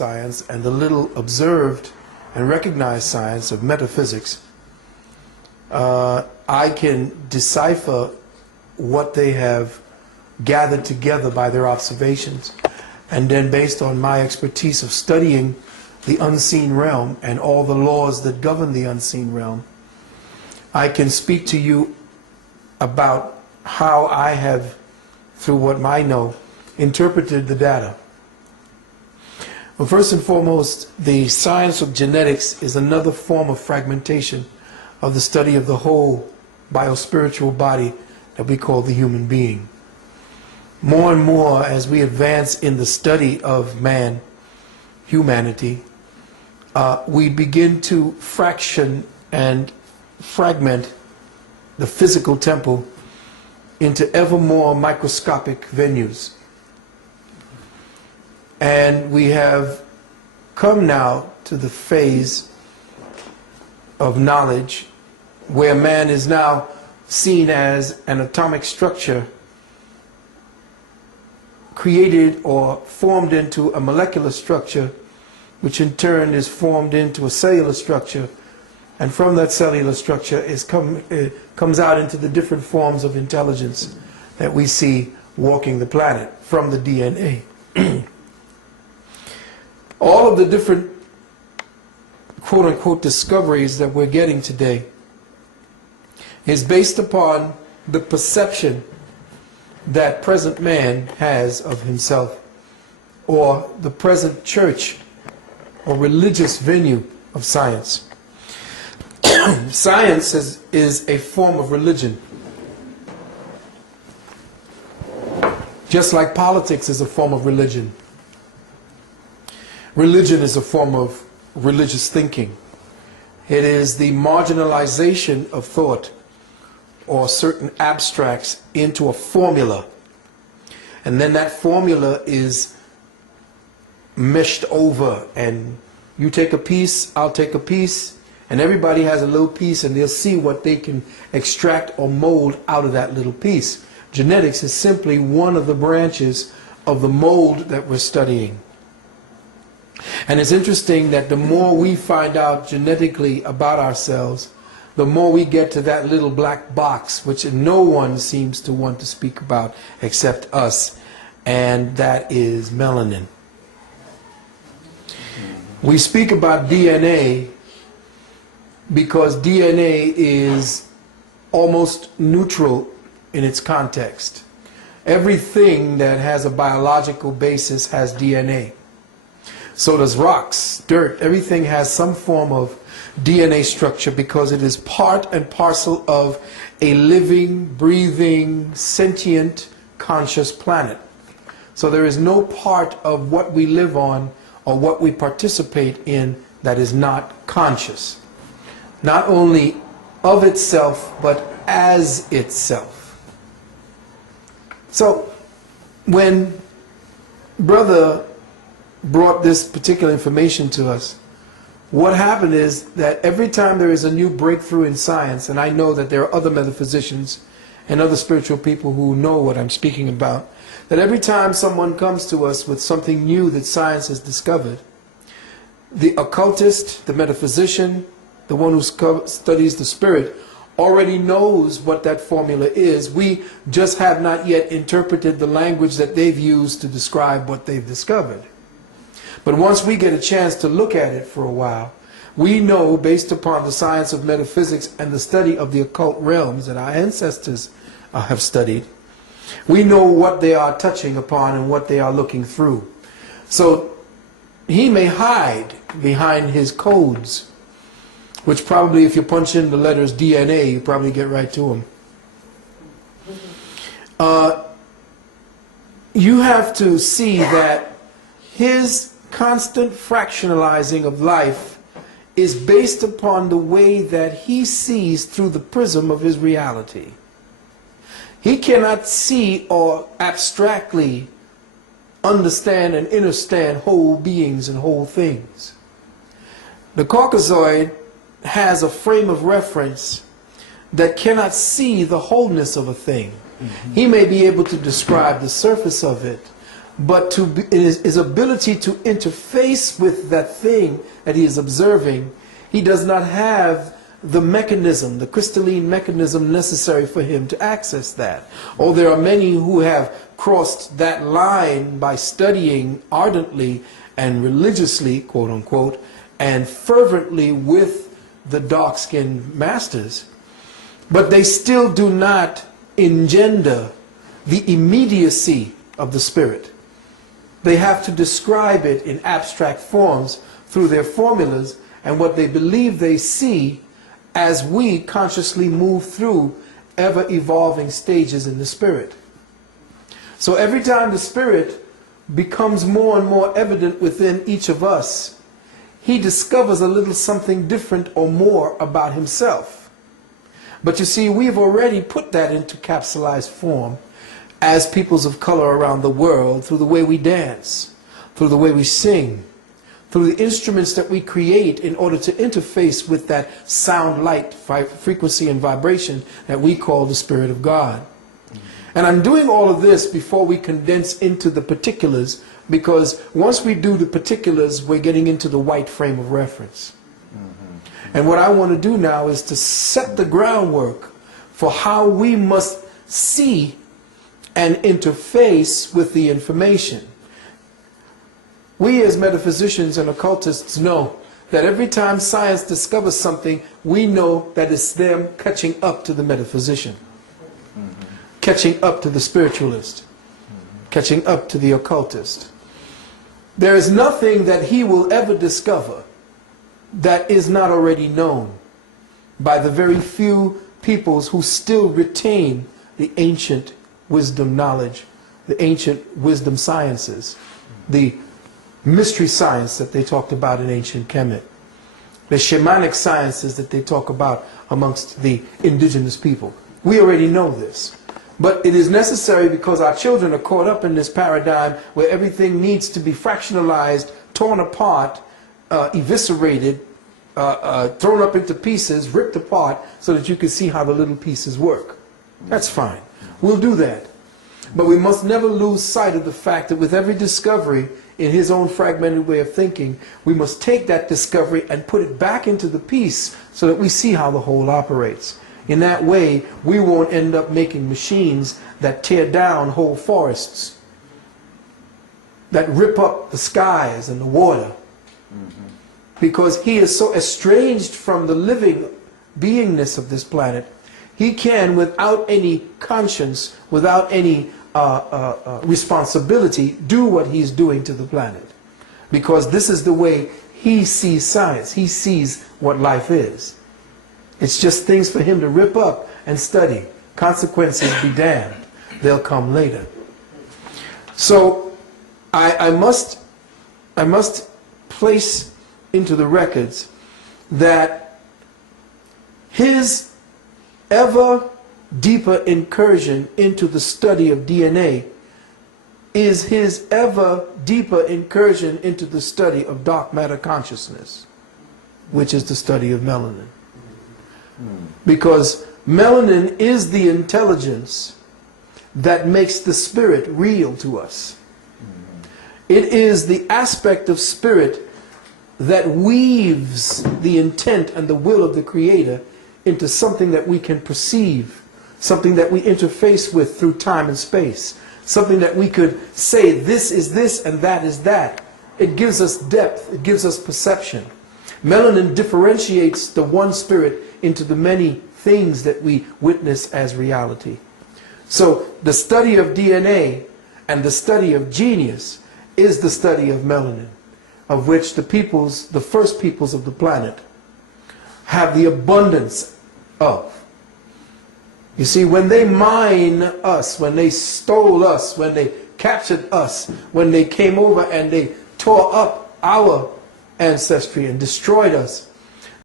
science and the little observed and recognized science of metaphysics, I can decipher what they have gathered together by their observations, and then based on my expertise of studying the unseen realm and all the laws that govern the unseen realm, I can speak to you about how I have, through what I know, interpreted the data. Well, first and foremost, the science of genetics is another form of fragmentation of the study of the whole biospiritual body that we call the human being. More and more, as we advance in the study of man, humanity, we begin to fraction and fragment the physical temple into ever more microscopic venues. And we have come now to the phase of knowledge where man is now seen as an atomic structure created or formed into a molecular structure, which in turn is formed into a cellular structure, and from that cellular structure comes out into the different forms of intelligence that we see walking the planet from the DNA. All of the different quote-unquote discoveries that we're getting today is based upon the perception that present man has of himself, or the present church or religious venue of science. Science is a form of religion. Just like politics is a form of religion. Religion is a form of religious thinking. It is the marginalization of thought or certain abstracts into a formula. And then that formula is meshed over, and you take a piece, I'll take a piece, and everybody has a little piece, and they'll see what they can extract or mold out of that little piece. Genetics is simply one of the branches of the mold that we're studying. And it's interesting that the more we find out genetically about ourselves, the more we get to that little black box, which no one seems to want to speak about except us, and that is melanin. We speak about DNA because DNA is almost neutral in its context. Everything that has a biological basis has DNA. So does rocks, dirt, everything has some form of DNA structure because it is part and parcel of a living, breathing, sentient, conscious planet. So there is no part of what we live on or what we participate in that is not conscious. Not only of itself, but as itself. So when Brother brought this particular information to us, what happened is that every time there is a new breakthrough in science, and I know that there are other metaphysicians and other spiritual people who know what I'm speaking about, that every time someone comes to us with something new that science has discovered, the occultist, the metaphysician, the one who studies the spirit, already knows what that formula is. We just have not yet interpreted the language that they've used to describe what they've discovered. But once we get a chance to look at it for a while, we know, based upon the science of metaphysics and the study of the occult realms that our ancestors have studied, we know what they are touching upon and what they are looking through. So he may hide behind his codes, which probably, if you punch in the letters DNA, you probably get right to them. You have to see that his constant fractionalizing of life is based upon the way that he sees through the prism of his reality. He cannot see or abstractly understand and understand whole beings and whole things. The Caucasoid has a frame of reference that cannot see the wholeness of a thing. He may be able to describe the surface of it, but his ability to interface with that thing that he is observing, he does not have the mechanism, the crystalline mechanism necessary for him to access that. Or there are many who have crossed that line by studying ardently and religiously, quote unquote, and fervently with the dark-skinned masters, but they still do not engender the immediacy of the spirit. They have to describe it in abstract forms through their formulas and what they believe they see as we consciously move through ever-evolving stages in the spirit. So every time the spirit becomes more and more evident within each of us, he discovers a little something different or more about himself. But you see, we've already put that into capsulized form as peoples of color around the world through the way we dance, through the way we sing, through the instruments that we create in order to interface with that sound, light, frequency, and vibration that we call the Spirit of God. And I'm doing all of this before we condense into the particulars, because once we do the particulars, we're getting into the white frame of reference. And what I want to do now is to set the groundwork for how we must see and interface with the information. We as metaphysicians and occultists know that every time science discovers something, we know that it's them catching up to the metaphysician, catching up to the spiritualist, catching up to the occultist. There is nothing that he will ever discover that is not already known by the very few peoples who still retain the ancient wisdom knowledge, the ancient wisdom sciences, the mystery science that they talked about in ancient Kemet, the shamanic sciences that they talk about amongst the indigenous people. We already know this. But it is necessary because our children are caught up in this paradigm where everything needs to be fractionalized, torn apart, eviscerated, thrown up into pieces, ripped apart, so that you can see how the little pieces work. That's fine. We'll do that. But we must never lose sight of the fact that with every discovery, in his own fragmented way of thinking, we must take that discovery and put it back into the piece so that we see how the whole operates. In that way, we won't end up making machines that tear down whole forests, that rip up the skies and the water. Because he is so estranged from the living beingness of this planet, he can, without any conscience, without any responsibility, do what he's doing to the planet. Because this is the way he sees science. He sees what life is. It's just things for him to rip up and study. Consequences be damned. They'll come later. So I must place into the records that his ever deeper incursion into the study of DNA is his ever deeper incursion into the study of dark matter consciousness, which is the study of melanin. Because melanin is the intelligence that makes the spirit real to us. It is the aspect of spirit that weaves the intent and the will of the Creator into something that we can perceive, something that we interface with through time and space, something that we could say this is this and that is that. It gives us depth, it gives us perception. Melanin differentiates the one spirit into the many things that we witness as reality. So the study of DNA and the study of genius is the study of melanin, of which the peoples, the first peoples of the planet, have the abundance of. You see, when they mine us, when they stole us, when they captured us, when they came over and they tore up our ancestry and destroyed us,